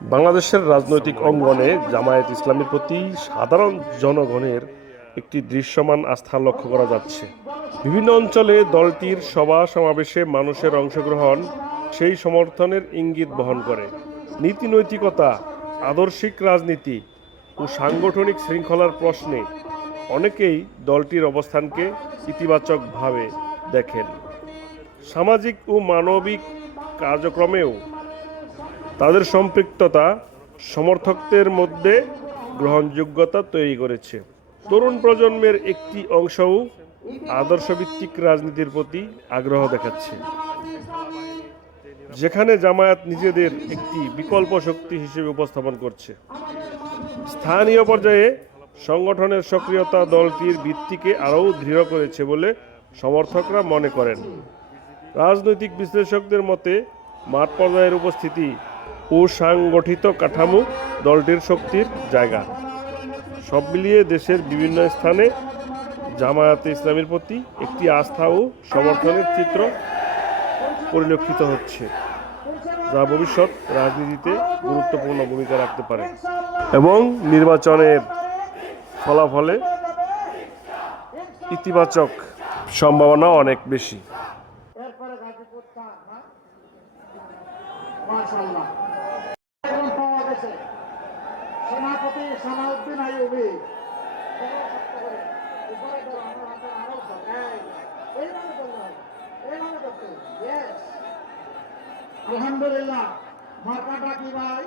বাংলাদেশের রাজনৈতিক অঙ্গনে জামায়াত ইসলামের প্রতি সাধারণ জনগণের একটি দৃশ্যমান আস্থা লক্ষ্য করা যাচ্ছে। বিভিন্ন অঞ্চলে দলটির সভা সমাবেশে মানুষের অংশগ্রহণ সেই সমর্থনের ইঙ্গিত বহন করে। নীতি নৈতিকতা আদর্শিক রাজনীতি ও সাংগঠনিক শৃঙ্খলার প্রশ্নে অনেকেই দলটির অবস্থানকে ইতিবাচকভাবে দেখেন। সামাজিক ও মানবিক কার্যক্রমেও তাদের সম্পৃক্ততা সমর্থকদের মধ্যে গ্রহণযোগ্যতা তৈরি করেছে। তরুণ প্রজন্মের একটি অংশও আদর্শভিত্তিক রাজনীতির প্রতি আগ্রহ দেখাচ্ছে। যেখানে জামায়াত নিজেদের একটি বিকল্প শক্তি হিসেবে উপস্থাপন করছে। স্থানীয় পর্যায়ে সংগঠনের সক্রিয়তা দলটির ভিত্তিকে আরও দৃঢ় করেছে বলে সমর্থকরা মনে করেন। রাজনৈতিক বিশ্লেষকদের মতে, মাঠ পর্যায়ের উপস্থিতি ও কাঠামো দলটির শক্তির জায়গা। সব মিলিয়ে দেশের বিভিন্ন স্থানে জামায়াতে ইসলামের প্রতি একটি আস্থা ও সমর্থনের চিত্র পরিলক্ষিত হচ্ছে, যা ভবিষ্যৎ রাজনীতিতে গুরুত্বপূর্ণ ভূমিকা রাখতে পারে এবং নির্বাচনের ফলাফলে ইতিবাচক সম্ভাবনা অনেক বেশি। এরপরে গেছে সেনাপতি সালাউদ্দিন আইবি আলহামদুলিল্লাহ। মার্কাটা কি ভাই?